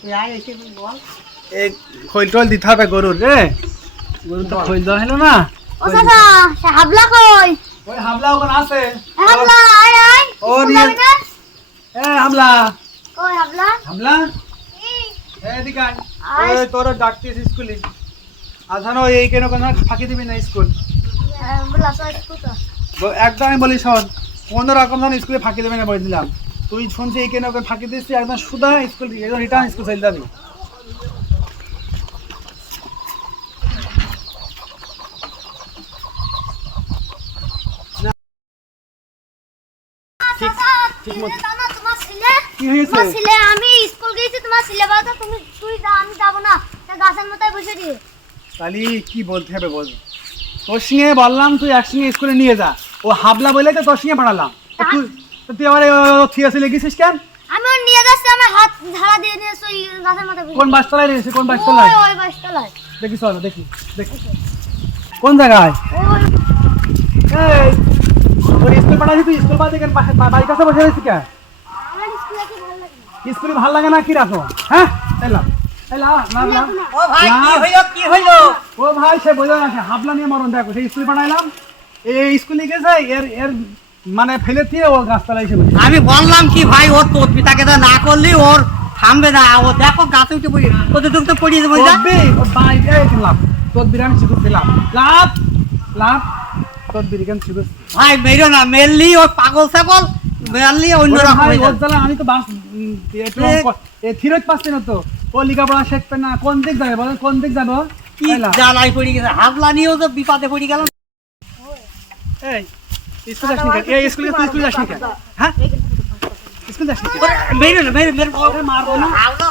তুই আয় এসে বল। এই খৈল টল দিতে হবে গরুর রে, গরু তো খৈল দেওয়া হলো না। ও দাদা সে হাবলা কই? ওই হামলা ওখানে আছে। হাবলা আয় আয়। ও নিয়ে হামলা কই হাবলা? হামলা এদিকে আয়। ওই তোর ডাকতিস স্কুলে আধানো এই কেন কেন ফাঁকি দিবি না স্কুল বলা সব স্কুটা। একদম আমি বলি শোন, কোনো রকম ধর স্কুলে ফাঁকি দেবে না বলে দিলাম। তুই শুনছি এই কেন ফাঁকি দিচ্ছি, একদম সুদা স্কুল একদম রিটার্ন স্কুল চলে যাবি। ঠিক মতো তোমার ছেলে কি হয়েছে? তোমার ছেলে আমি স্কুল গেছি তোমার ছেলে বাবা তুমি তুই যা আমি যাব না গাছের মাথায় বসে দিয়ে। তাহলে কি বলতে হবে বল? তোর সঙ্গে বললাম তুই একসঙ্গে স্কুলে নিয়ে যা, ও হাবলা বলে তো তোর সঙ্গে পাঠালাম। তুই আবার থিয়েছে লেগেছিস কেন? আমি ওর নিয়ে যাচ্ছি আমার হাত ধারা দিয়ে নিয়ে ওই গাছের মাথায় বসে। কোন বাসতলায় নিয়েছে? কোন বাসতলায়? ওই বাসতলায়। দেখি চলো দেখি দেখি কোন জায়গায়? ওই এই তোর স্কুল পাঠাচ্ছি, তুই স্কুল বাদ দেখেন বাড়ির কাছে বসে রয়েছি কেন? আমার স্কুলে কি ভালো লাগে না। স্কুলে ভালো লাগে না কি রাখো? হ্যাঁ এলাম এলাম নাম ও ভাই কি হইল? ও ভাই সে বোঝা না, সে হাবলা নিয়ে মরণ দেখো। সেই স্কুলে পাঠাইলাম, এই স্কুলে গেছে এর এর মানে ফেলে দিয়ে ও গাছতলায় এসে বসে। আমি বললাম কি ভাই ওর তদবিটাকে না করলি ওর থামবে না। ও দেখো গাছে উঠে পড়ি ওদের তো পড়িয়ে দেবো। তোর বিরিয়ানি শিখে দিলাম লাভ লাভ তোর বিরিয়ানি শিখে। ভাই মেরো না, মেরলি ওর পাগল ছাগল মেরলি অন্য রকম হয়ে যাবে। আমি তো বাস ফিরত পাচ্ছি না তো। ও লেখাপড়া শিখবে না, কোন দিক যাবে বলেন? কোন দিক যাবো? কি জ্বালাই পড়ে গেছে, হাবলা নিয়েও তো বিপদে পড়ে গেল। এই স্কুল যাস নি কেন? এই স্কুলে তুই স্কুল যাস নি কেন? হ্যাঁ স্কুল যাস নি কেন? মেরো না মেরো মেরো মারবো না, হাবলা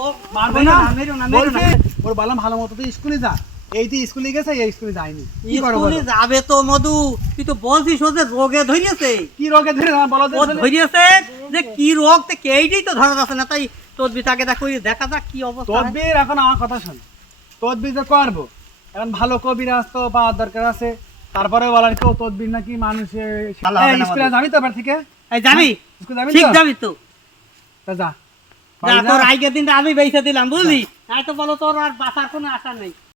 ও মারবো না, মেরো না মেরো না। বলছি ওর বললাম ভালো মতো তুই স্কুলে যা। এই তুই স্কুলে গেছে, এই স্কুলে যায়নি। কি করবো স্কুলে বলো? যাবে তো মধু, তুই তো বলছিস ও যে রোগে ধরিয়েছে। কি রোগে ধরে না বলো? ও ধরিয়েছে যে কি রোগ তো কেইটাই তো ধরা যাচ্ছে না। তাই তদবিটাকে দেখো দেখা যাক কি অবস্থা হয়। তদবির এখন আমার কথা শোন, তদবির তো করবো। এখন ভালো কবিরাজ তো পাওয়ার দরকার আছে। তারপরে বলার কেউ তদবির নাকি মানুষে ভালো হবে না স্কুলে যাবি তো এবার থেকে? এই যাবি স্কুলে যাবি ঠিক তো? যাবি তো। তা যা যা তোর আজকের দিনটা আমি বেঁচে দিলাম বুঝলি। তাই তো বলো তোর আর বাঁচার কোনো আশা নেই।